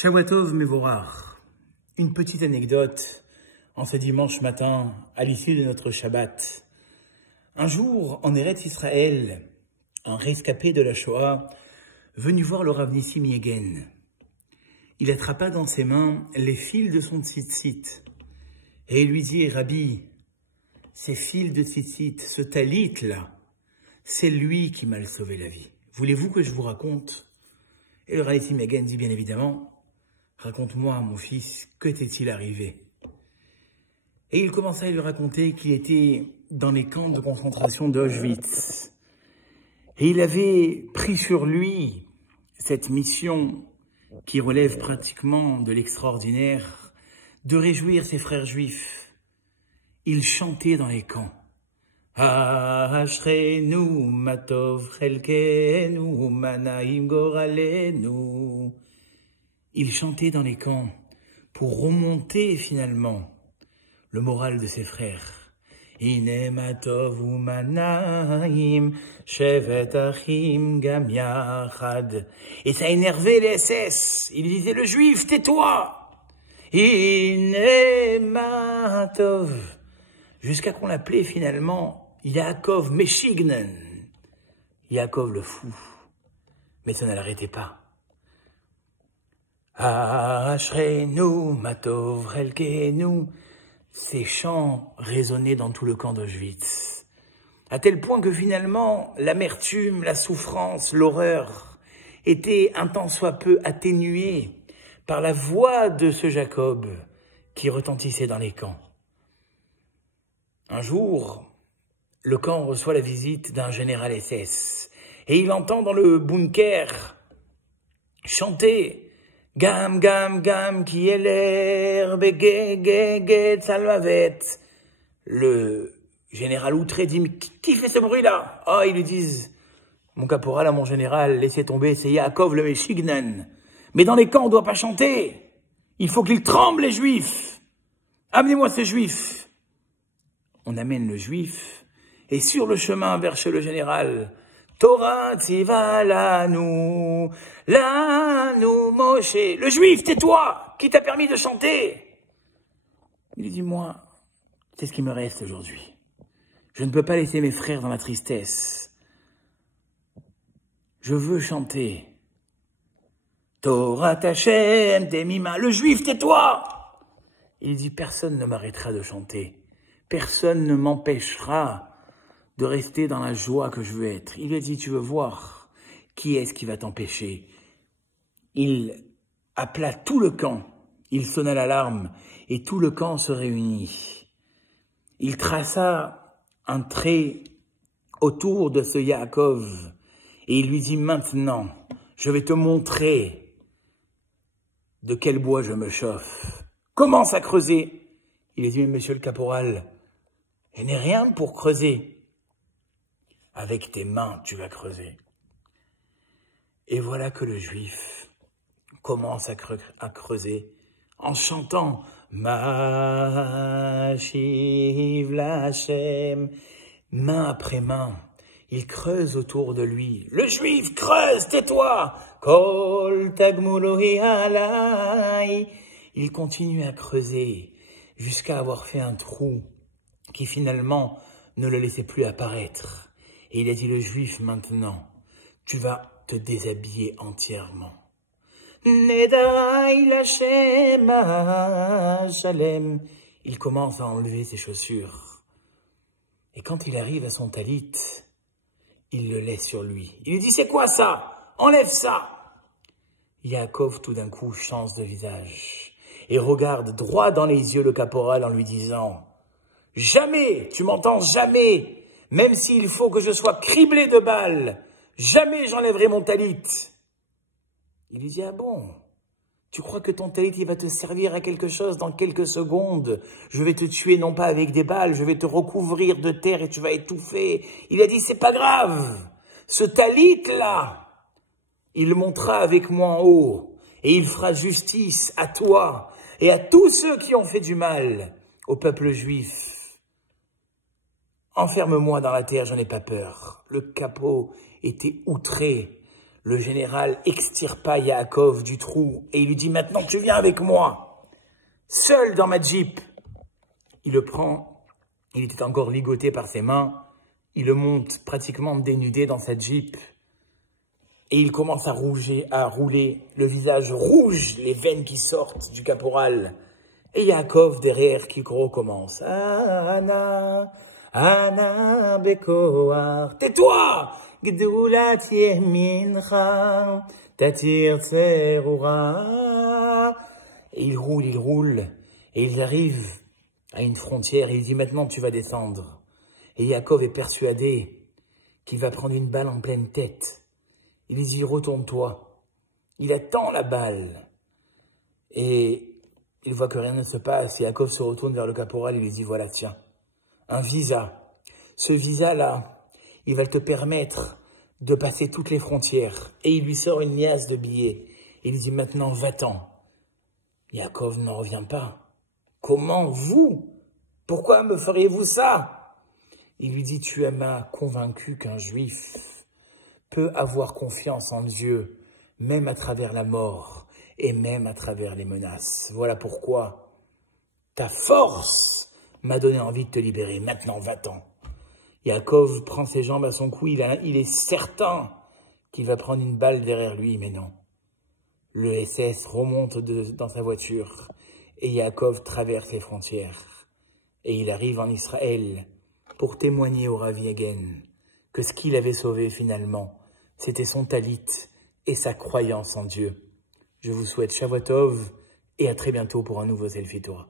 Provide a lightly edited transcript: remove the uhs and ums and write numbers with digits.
Shavuot Mevorach. Une petite anecdote en ce dimanche matin, à l'issue de notre Shabbat. Un jour, en Eretz Israël, un rescapé de la Shoah, venu voir le Rav Nissim Yegen. Il attrapa dans ses mains les fils de son tzitzit et il lui dit « Rabbi, ces fils de tzitzit, ce talit-là, c'est lui qui m'a sauvé la vie. Voulez-vous que je vous raconte ?» Et le Rav Nissim Yegen dit bien évidemment « Raconte-moi, mon fils, que t'est-il arrivé ?» Et il commença à lui raconter qu'il était dans les camps de concentration d'Auschwitz. Et il avait pris sur lui cette mission qui relève pratiquement de l'extraordinaire, de réjouir ses frères juifs. Il chantait dans les camps. Ashrenu matov chelkenu manaim goralenu. Il chantait dans les camps pour remonter finalement le moral de ses frères. Ine matov umanaim shevet achim gam yachad. Et ça énervait les SS. Il disait, le juif, tais-toi. Ine matov. Jusqu'à qu'on l'appelait finalement Yaakov Meshignen. Yaakov le fou. Mais ça ne l'arrêtait pas. Ashrenu matov chelkenu. Ces chants résonnaient dans tout le camp d'Auschwitz, à tel point que finalement, l'amertume, la souffrance, l'horreur étaient un tant soit peu atténuées par la voix de ce Jacob qui retentissait dans les camps. Un jour, le camp reçoit la visite d'un général SS et il entend dans le bunker chanter Gam, gam, gam, qui est l'air, begege, salvavet. Le général outré dit, mais qui fait ce bruit-là? Ah, ils lui disent, mon caporal, mon général, laissez tomber, c'est Yaakov le Meshignan. Mais dans les camps, on ne doit pas chanter. Il faut qu'ils tremblent, les juifs. Amenez-moi ces juifs. On amène le juif, et sur le chemin vers chez le général, Torah tziva lanu, lanu Moshe. Le juif, tais-toi, qui t'a permis de chanter? Il lui dit, moi, c'est ce qui me reste aujourd'hui. Je ne peux pas laisser mes frères dans la tristesse. Je veux chanter. Torah Hashem temima. Le juif, tais-toi. Il dit, personne ne m'arrêtera de chanter. Personne ne m'empêchera de rester dans la joie que je veux être. Il lui a dit, tu veux voir qui est-ce qui va t'empêcher? Il appela tout le camp, il sonna l'alarme et tout le camp se réunit. Il traça un trait autour de ce Yaakov et il lui dit, maintenant, je vais te montrer de quel bois je me chauffe. Commence à creuser. Il a dit, mais monsieur le caporal, je n'ai rien pour creuser. Avec tes mains, tu vas creuser. Et voilà que le juif commence à creuser en chantant Mashiv Lashem. Main après main, il creuse autour de lui. Le juif creuse, tais-toi. Kol tagmulohi alai. Il continue à creuser jusqu'à avoir fait un trou qui finalement ne le laissait plus apparaître. Et il a dit, le juif, maintenant, tu vas te déshabiller entièrement. Il commence à enlever ses chaussures. Et quand il arrive à son talit, il le laisse sur lui. Il lui dit, c'est quoi ça? Enlève ça. Yaakov, tout d'un coup, change de visage et regarde droit dans les yeux le caporal en lui disant, jamais, tu m'entends, jamais, même s'il faut que je sois criblé de balles, jamais j'enlèverai mon talit. Il lui dit, ah bon, tu crois que ton talit, il va te servir à quelque chose dans quelques secondes? Je vais te tuer non pas avec des balles, je vais te recouvrir de terre et tu vas étouffer. Il a dit, c'est pas grave, ce talit-là, il montera avec moi en haut et il fera justice à toi et à tous ceux qui ont fait du mal au peuple juif. Enferme-moi dans la terre, j'en ai pas peur. Le capot était outré. le général extirpa Yaakov du trou et il lui dit « Maintenant, tu viens avec moi, seul dans ma Jeep. » Il le prend, il était encore ligoté par ses mains, il le monte pratiquement dénudé dans sa Jeep et il commence à rouler, le visage rouge, les veines qui sortent du caporal. Et Yaakov derrière qui recommence. Ana, Ana bekoar. Tais-toi! Gdoulat yemincha, tatir tserura. Et il roule. Et ils arrivent à une frontière et il dit maintenant tu vas descendre. Et Yaakov est persuadé qu'il va prendre une balle en pleine tête. Il lui dit retourne-toi. Il attend la balle. Et il voit que rien ne se passe. Et Yaakov se retourne vers le caporal et lui dit voilà tiens, un visa. Ce visa-là, il va te permettre de passer toutes les frontières. Et il lui sort une liasse de billets. Il lui dit maintenant va-t'en. Yaakov n'en revient pas. Comment vous? Pourquoi me feriez-vous ça? Il lui dit tu m'as convaincu qu'un juif peut avoir confiance en Dieu, même à travers la mort et même à travers les menaces. Voilà pourquoi ta force m'a donné envie de te libérer. Maintenant, va-t'en. Yaakov prend ses jambes à son cou. Il est certain qu'il va prendre une balle derrière lui, mais non. Le SS remonte dans sa voiture et Yaakov traverse les frontières. Et il arrive en Israël pour témoigner au Rav Yagen que ce qu'il avait sauvé finalement, c'était son talit et sa croyance en Dieu. Je vous souhaite Shavuot Tov et à très bientôt pour un nouveau Selfie Torah.